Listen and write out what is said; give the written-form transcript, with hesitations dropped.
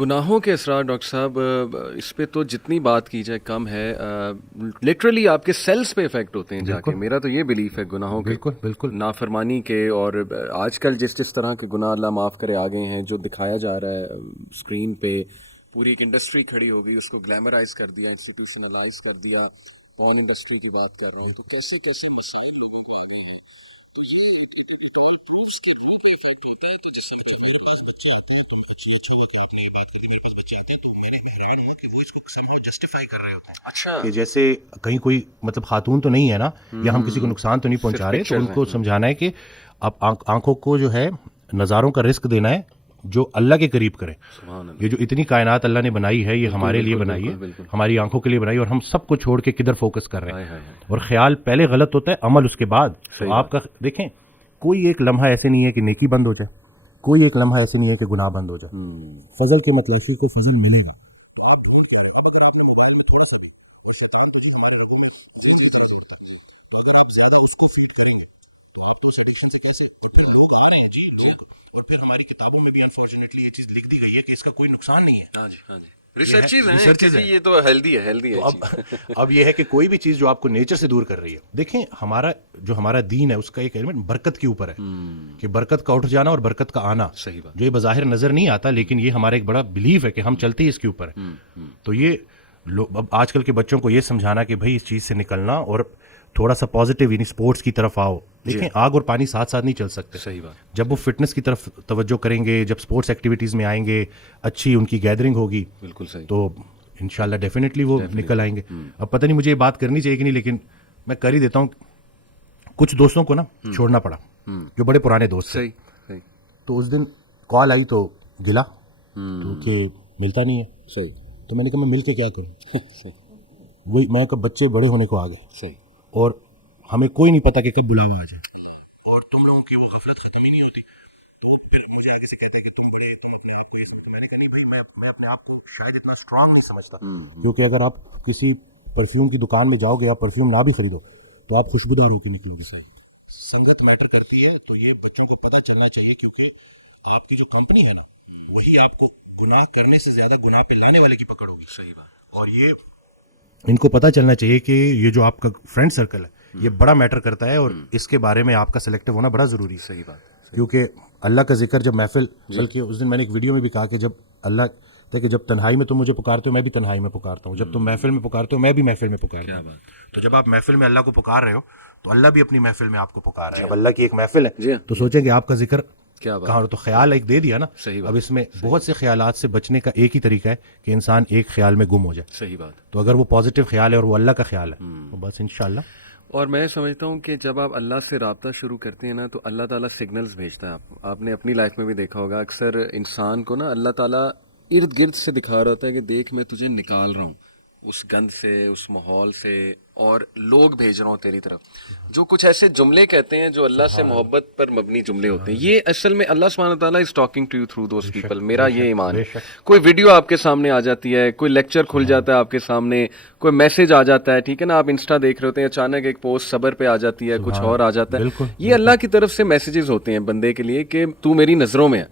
گناہوں کے اثرات ڈاکٹر صاحب اس پہ تو جتنی بات کی جائے کم ہے. لٹرلی آپ کے سیلز پہ افیکٹ ہوتے ہیں جا کے. میرا تو یہ بلیف ہے گناہوں کے, بالکل نافرمانی کے, اور آج کل جس طرح کے گناہ اللہ معاف کرے آ گئے ہیں, جو دکھایا جا رہا ہے اسکرین پہ, پوری ایک انڈسٹری کھڑی ہو گئی, اس کو گلیمرائز کر دیا, انسٹیٹیوشنلائز کر دیا. پورن انڈسٹری کی بات کر رہے ہیں تو کیسے کیسے مسائل کہ جیسے کہیں کوئی مطلب خاتون تو نہیں ہے نا, یا ہم کسی کو نقصان تو نہیں پہنچا رہے, تو ان کو سمجھانا ہے کہ اب آنکھوں کو جو ہے نظاروں کا رزق دینا ہے جو اللہ کے قریب کرے. یہ جو اتنی کائنات اللہ نے بنائی ہے یہ ہمارے لیے بنائی ہے, ہماری آنکھوں کے لیے بنائی ہے, اور ہم سب کو چھوڑ کے کدھر فوکس کر رہے ہیں. اور خیال پہلے غلط ہوتا ہے, عمل اس کے بعد. تو آپ کا دیکھیں, کوئی ایک لمحہ ایسے نہیں ہے کہ نیکی بند ہو جائے, کوئی ایک لمحہ ایسے نہیں ہے کہ گناہ بند ہو جائے. فضل کے مطلب کو فضل ملے گا. یہ تو ہیلدی ہے. اب یہ ہے کہ کوئی بھی چیز جو آپ کو نیچر سے دور کر رہی ہے, دیکھیں ہمارا دین ہے اس کا ایک ایلیمنٹ برکت کے اوپر ہے, کہ برکت کا اٹھ جانا اور برکت کا آنا, جو یہ بظاہر نظر نہیں آتا لیکن یہ ہمارا ایک بڑا بلیف ہے کہ ہم چلتے ہی اس کے اوپر ہے. تو یہ اب آج کل کے بچوں کو یہ سمجھانا کہ بھائی اس چیز سے نکلنا اور تھوڑا سا پازیٹیو یعنی اسپورٹس کی طرف آؤ. دیکھیں آگ اور پانی ساتھ ساتھ نہیں چل سکتے. صحیح بات. جب وہ فٹنس کی طرف توجہ کریں گے, جب اسپورٹس ایکٹیویٹیز میں آئیں گے, اچھی ان کی گیدرنگ ہوگی, بالکل صحیح, تو انشاءاللہ ڈیفینیٹلی وہ نکل آئیں گے. اب پتہ نہیں مجھے یہ بات کرنی چاہیے کہ نہیں, لیکن میں کر ہی دیتا ہوں. کچھ دوستوں کو نا چھوڑنا پڑا جو بڑے پرانے دوست تھے. تو اس دن کال آئی تو گلا کیونکہ ملتا نہیں ہے. صحیح. تو میں نے کہا میں مل کے کیا کروں. وہی میں کہ بچے بڑے ہونے کو آ گئے. صحیح. اور ہمیں کوئی نہیں پتا کہ کب بلاوا آ جائے, اور تم لوگوں کی وہ غفلت ختم ہی نہیں ہوتی. تو پھر مجھے آگے سے کہتے ہیں کہ تم بڑے, میں نے کہا نہیں بھائی, میں اپنے آپ کو شاید اتنا اسٹرانگ نہیں سمجھتا, کیونکہ اگر آپ کسی پرفیوم کی دکان میں جاؤ گے, آپ پرفیوم نہ بھی خریدو تو آپ خوشبودار ہو کے نکلو گے. صحیح. سنگت میٹر کرتی ہے, تو یہ بچوں کو پتہ چلنا چاہیے, کیونکہ آپ کی جو کمپنی ہے نا وہی آپ کو گناہ کرنے سے زیادہ گناہ پہ لانے والے کی پکڑ ہوگی. صحیح بات. اور یہ ان کو پتہ چلنا چاہیے کہ یہ جو آپ کا فرینڈ سرکل ہے یہ بڑا میٹر کرتا ہے, اور اس کے بارے میں آپ کا سلیکٹو ہونا بڑا ضروری ہے. صحیح بات. کیونکہ اللہ کا ذکر جب محفل, بلکہ اس دن میں نے ایک ویڈیو میں بھی کہا کہ جب اللہ کہ جب تنہائی میں تم مجھے پکارتے ہو میں بھی تنہائی میں پکارتا ہوں, جب تم محفل میں پکارتے ہو میں بھی محفل میں پکارتا ہوں. تو جب آپ محفل میں اللہ کو پکار رہے ہو تو اللہ بھی اپنی محفل میں آپ کو پکار رہا ہے. اب اللہ کی ایک محفل ہے تو سوچیں کہ آپ کا ذکر کہاں, تو خیال ایک دے دیا نا. اب اس میں بہت سے خیالات سے بچنے کا ایک ہی طریقہ ہے کہ انسان ایک خیال میں گم ہو جائے. صحیح بات. تو اگر وہ پازیٹیو خیال ہے اور وہ اللہ کا خیال ہے تو بس انشاءاللہ. اور میں سمجھتا ہوں کہ جب آپ اللہ سے رابطہ شروع کرتے ہیں نا تو اللہ تعالیٰ سگنلز بھیجتا ہے. آپ نے اپنی لائف میں بھی دیکھا ہوگا, اکثر انسان کو نا اللہ تعالیٰ ارد گرد سے دکھا رہا ہوتا ہے کہ دیکھ میں تجھے نکال رہا ہوں اس گند سے, اس ماحول سے, اور لوگ بھیج رہا ہوں تیری طرف. جو کچھ ایسے جملے کہتے ہیں جو اللہ سے محبت پر مبنی جملے ہوتے ہیں, یہ اصل میں اللہ سبحانہ تعالیٰ is talking to you through those people. میرا یہ ایمان ہے. کوئی ویڈیو آپ کے سامنے آ جاتی ہے, کوئی لیکچر کھل جاتا ہے آپ کے سامنے, کوئی میسج آ جاتا ہے, ٹھیک ہے نا, آپ انسٹا دیکھ رہے ہوتے ہیں, اچانک ایک پوسٹ صبر پہ آ جاتی ہے, کچھ اور آ جاتا ہے. یہ اللہ کی طرف سے میسیجز ہوتے ہیں بندے کے لیے کہ تو میری نظروں میں ہے.